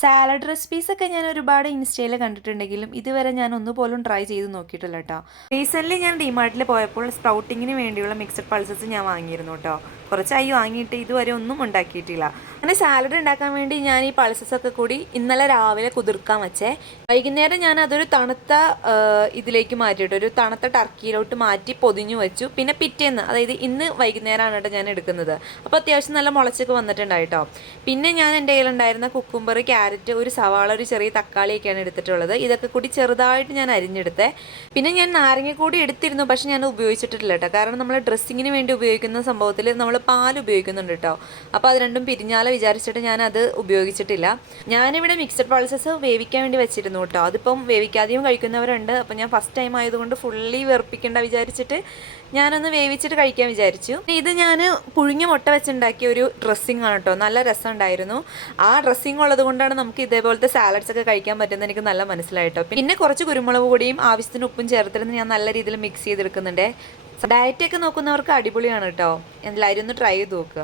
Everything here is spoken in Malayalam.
സാലഡ് റെസിപ്പീസൊക്കെ ഞാൻ ഒരുപാട് ഇൻസ്റ്റയിൽ കണ്ടിട്ടുണ്ടെങ്കിലും ഇതുവരെ ഞാൻ ഒന്നുപോലും ട്രൈ ചെയ്ത് നോക്കിയിട്ടില്ല കേട്ടോ. റീസെൻ്റ്ലി ഞാൻ ഡിമാർട്ടിൽ പോയപ്പോൾ സ്പ്രൗട്ടിങ്ങിന് വേണ്ടിയുള്ള മിക്സഡ് പൾസസ് ഞാൻ വാങ്ങിയിരുന്നു കേട്ടോ. കുറച്ചായി വാങ്ങിയിട്ട് ഇതുവരെ ഒന്നും ഉണ്ടാക്കിയിട്ടില്ല. അങ്ങനെ സാലഡ് ഉണ്ടാക്കാൻ വേണ്ടി ഞാൻ ഈ പൾസസൊക്കെ കൂടി ഇന്നലെ രാവിലെ കുതിർക്കാൻ വെച്ചേ. വൈകുന്നേരം ഞാൻ അതൊരു തണുത്ത ഇതിലേക്ക് മാറ്റിയിട്ട് ഒരു തണുത്ത ടർക്കിയിലോട്ട് മാറ്റി പൊതിഞ്ഞു വെച്ചു. പിന്നെ പിറ്റേന്ന്, അതായത് ഇന്ന് വൈകുന്നേരമാണ് കേട്ടോ ഞാൻ എടുക്കുന്നത്. അപ്പോൾ അത്യാവശ്യം നല്ല മുളച്ചൊക്കെ വന്നിട്ടുണ്ടായിട്ടോ. പിന്നെ ഞാൻ എൻ്റെ കയ്യിലുണ്ടായിരുന്ന കുക്കുംബർ, ക്യാരറ്റ്, ഒരു സവാള, ഒരു ചെറിയ തക്കാളിയൊക്കെയാണ് എടുത്തിട്ടുള്ളത്. ഇതൊക്കെ കൂടി ചെറുതായിട്ട് ഞാൻ അരിഞ്ഞെടുത്തേ. പിന്നെ ഞാൻ നാരങ്ങ കൂടി എടുത്തിരുന്നു, പക്ഷെ ഞാൻ ഉപയോഗിച്ചിട്ടില്ല കേട്ടോ. കാരണം നമ്മൾ ഡ്രസ്സിങ്ങിന് വേണ്ടി ഉപയോഗിക്കുന്ന സംഭവത്തിൽ നമ്മൾ പാൽ ഉപയോഗിക്കുന്നുണ്ട് കേട്ടോ. അപ്പോൾ അത് രണ്ടും പിരിഞ്ഞാലോ വിചാരിച്ചിട്ട് ഞാൻ അത് ഉപയോഗിച്ചിട്ടില്ല. ഞാനിവിടെ മിക്സഡ് പൾസസ് വേവിക്കാൻ വേണ്ടി വെച്ചിരുന്നു കേട്ടോ. അതിപ്പം വേവിക്കാതെയും കഴിക്കുന്നവരുണ്ട്. അപ്പം ഞാൻ ഫസ്റ്റ് ടൈം ആയതുകൊണ്ട് ഫുള്ളി വെറുപ്പിക്കേണ്ട വിചാരിച്ചിട്ട് ഞാനൊന്ന് വേവിച്ചിട്ട് കഴിക്കാൻ വിചാരിച്ചു. ഇത് ഞാൻ പുഴുങ്ങിയ മുട്ട വെച്ചുണ്ടാക്കിയ ഒരു ഡ്രസ്സിങ് ആണ് കേട്ടോ. നല്ല രസമുണ്ടായിരുന്നു. ആ ഡ്രസ്സിങ് ഉള്ളത് കൊണ്ടാണ് നമുക്ക് ഇതേപോലത്തെ സാലഡ്സ് ഒക്കെ കഴിക്കാൻ പറ്റുന്നത് എനിക്ക് നല്ല മനസ്സിലായിട്ടോ. പിന്നെ കുറച്ച് കുരുമുളക് പൊടിയും ആവശ്യത്തിന് ഉപ്പും ചേർത്തിരുന്ന് ഞാൻ നല്ല രീതിയിൽ മിക്സ് ചെയ്തെടുക്കുന്നുണ്ട്. ഡയറ്റൊക്കെ നോക്കുന്നവർക്ക് അടിപൊളിയാണ് കേട്ടോ. എല്ലാവരും ഒന്ന് ട്രൈ ചെയ്ത് നോക്കുക.